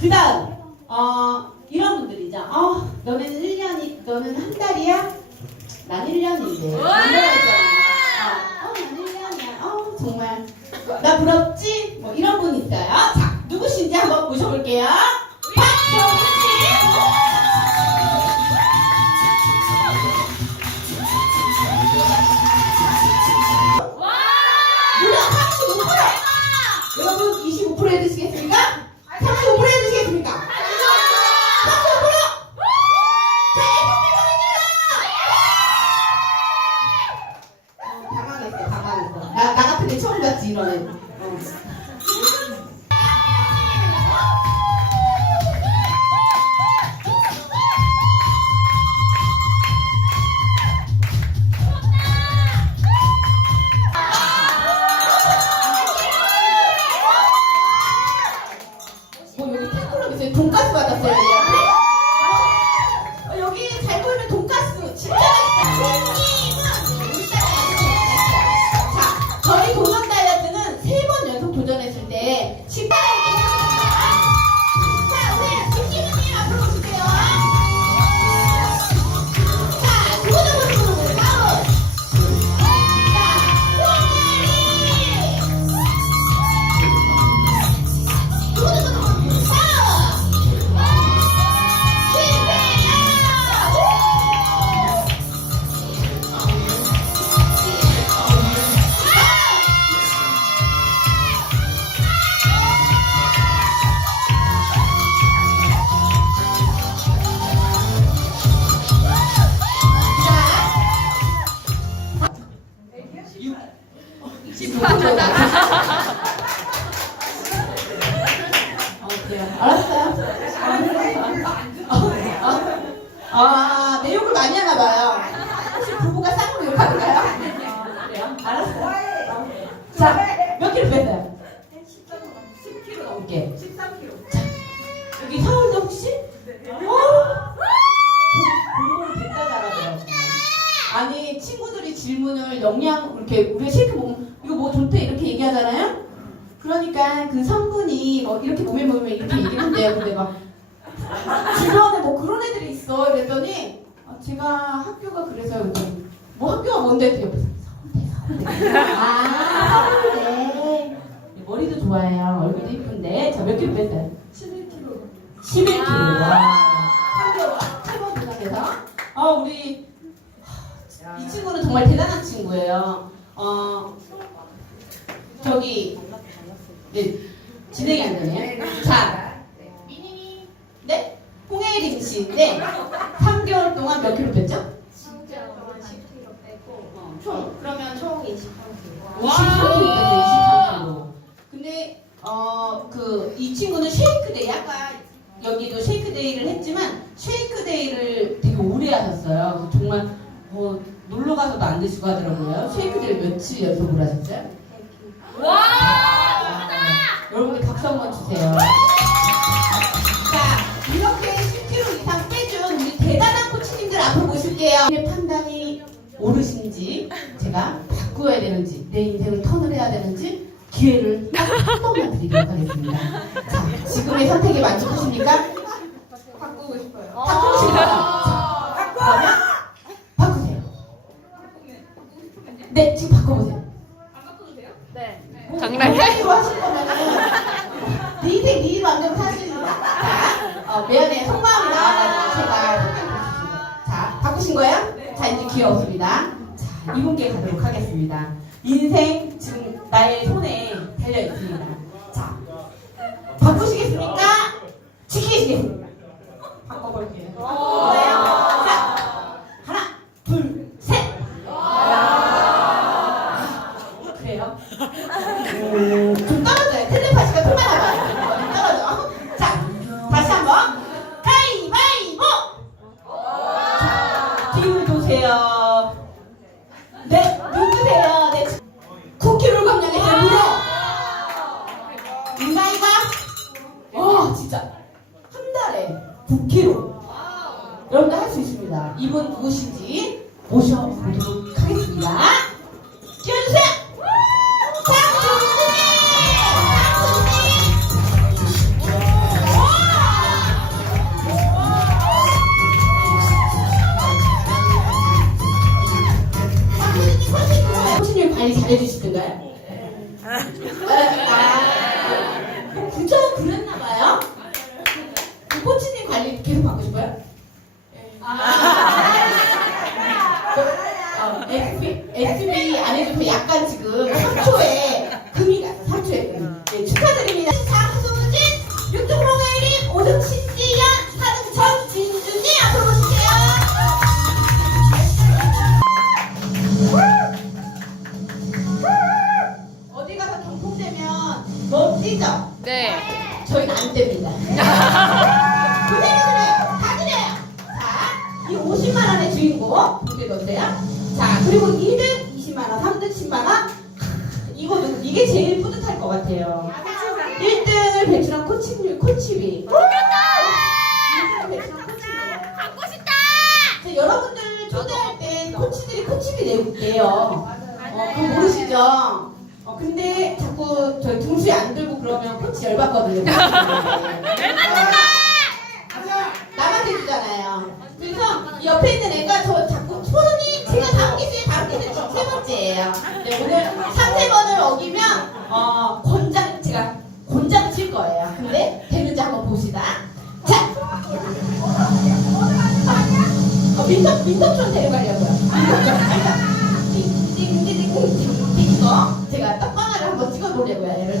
그 다음, 어, 이런 분들이죠. 어, 너는 1년이, 너는 한 달이야? 난 1년인데. 이런 거 있잖아요. 어, 어, 난 1년이야. 어, 정말. 나 부럽지? 뭐 이런 분 있어요. 자, 누구신지 한번 모셔볼게요. 박정희 씨! 무려 35%! 여러분 25% 해주시겠습니까? 35% 해주시겠습니까? 35%! 자, 알았어요. 아, 내 욕을 많이 하나 봐요. 혹시 부부가 쌍으로 욕하는가요? 아, 그래요? 알았어요. 자, 몇 킬로 뺐어요? 10킬로 넘게. 13킬로. 자, 여기 서울도 혹시? 어? 공부를 됐다 잘하더라고요. 아니, 친구들이 질문을 영양, 이렇게, 우리가 쉐이크 먹으면, 이거 뭐 좋대, 이렇게 얘기하잖아요? 그러니까 그 성분이 뭐 이렇게 몸에 먹으면 이렇게 얘기를 한대요. 근데 막 주변에 뭐 그런 애들이 있어. 이랬더니 아, 제가 학교가 그래서 그랬더니 뭐 학교가 뭔데? 그 옆에서 서울대 서울대. 아 서울대. 머리도 좋아해요. 얼굴도 이쁜데. 자 몇 킬로 뺐어요? 11킬로. 11킬로. 와. 학교 학교 부산에서. 아 우리 이 친구는 정말 대단한 친구예요. 어 저기 네 진행이 안 되네요. 자, 네 홍혜린 씨인데 3개월 동안 몇 킬로 뺐죠? 어, 총 그러면 총 23kg. 23kg 뺐어요. 23kg. 근데 어 그 이 친구는 쉐이크데이 아까 여기도 쉐이크데이를 했지만 쉐이크데이를 되게 오래 하셨어요. 정말 뭐 놀러 가서도 안 드시고 하더라고요. 쉐이크데이 며칠 연속으로 하셨어요? 박수 한번 주세요. 자, 이렇게 10kg 이상 빼준 우리 대단한 코치님들 앞으로 모실게요. 내 판단이 옳으신지, 제가 바꾸어야 되는지, 내 인생을 턴을 해야 되는지, 기회를 딱 한 번만 드리도록 하겠습니다. 자, 지금의 선택에 만족하십니까? 이분께 가도록 하겠습니다. 인생 지금 나의 손에 달려 있습니다. 자, 바꾸시겠습니까? 지키시겠습니까? 바꿔볼게요. 바꿔볼게요. 자, 하나, 둘, 이 50만 원의 주인공 두개 넣으세요. 자, 그리고 2등 20만 원, 3등 10만 원. 이거 누- 이게 제일 뿌듯할 것 같아요. 1등을 배출한 코치님 코치비. 모르겠다. 1등을 배출한 코치비. 갖고 싶다. 자, 여러분들 초대할 때 코치들이 코치비 내- 내요. 어, 그거 모르시죠? 어, 근데 자꾸 저희 등수에 안 들고 그러면 코치 열받거든요. 열받는다! 남한테 주잖아요. 옆에 있는 애가 저 자꾸 소름이 제가 다음 기수에 다음 기수에 지금 세 번째예요. 네, 오늘 3, 세 번을 어기면 어, 권장 제가 권장 칠 거예요. 근데 되는지 한번 봅시다. 자, 어, 민석 민석촌 데려가려고요. 띵띵띵띵띵띵 이거 제가 떡방아를 한번 찍어보려고요. 얘를.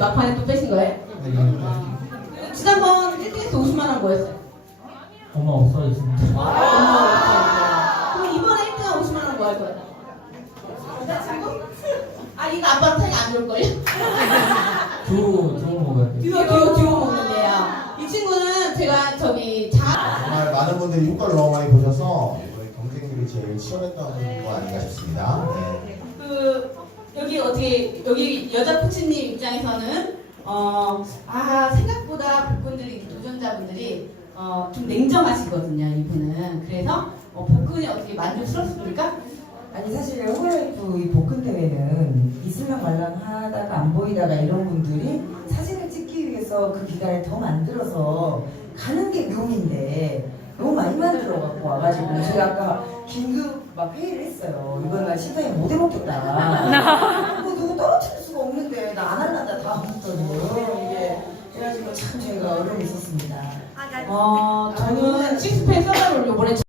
막판에 또 빼신 거예요? 네, 지난번 1등에서 50만 원 뭐였어요? 엄마 없어졌습니다. 그럼 이번에 1등 50만 원 뭐 할 거예요? 아 이거 아빠랑 사이 안 좋을걸요? 두루, 두루 먹어야 돼. 듀오 듀오 듀오 먹는데요 이 친구는 제가 저기 자 정말 많은 분들이 효과를 너무 많이 보셔서 이번에 경쟁률이 제일 치열했던 거 아닌가 싶습니다. 네. 그 여기 어떻게 여기 여자 코치님 입장에서는 어 아 생각보다 복근들이 도전자분들이 어 좀 냉정하시거든요 이분은 그래서 어, 복근이 어떻게 만족스럽습니까? 아니 사실 호라이프 이 복근 대회는 있을랑 말랑 하다가 안 보이다가 이런 분들이 사진을 찍기 위해서 그 기간을 더 만들어서 가는 게 묘미인데 너무 많이 만들어 갖고 와가지고 제가 아까 긴급 막 회의를 했어요. 이건 나 심장에 못 해먹겠다. 뭐 누구 떨어뜨릴 수가 없는데 나 안 할란다 다음부터는 이게 그래가지고 참 저희가 어려움이 있었습니다. 어 저는 식스팩 서바를 요번에